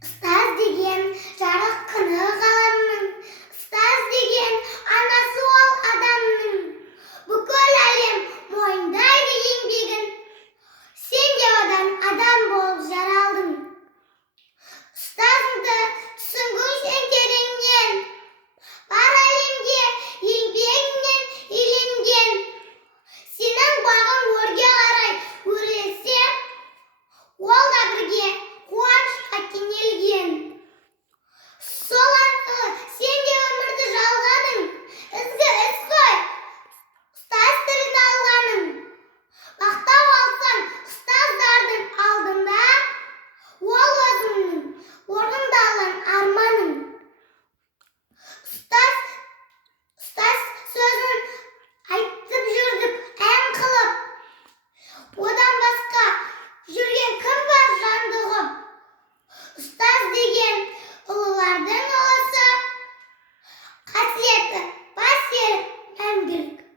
Ұстаз деген жарық күні ғаламның, ұстаз деген анасы ол адамның. Бүкіл әлем мойындайды еңбегін, сен де одан адам болып жаралдың. Ұстазыңды түсінгің тереңнен, бар әлемге еңбегіңнен иеленген. Сенің бағың өрге қарай өрілсе, ол да бірге қуанышқа кенелген. Сол арқылы сен де өмірді жалғадың, ізгі іс қой ұстаз тілін алғаның. Мақтау алсаң ұстаздардың алдында, ол өзіңнің орындалған арманың. Ұстаз сөзін айтып жүрдік ән қылып, одан басқа жүрген кім бар жанды ғып? Ұстаз деген ұлылардың ұлысы, қасиеті бар серік мәңгілік.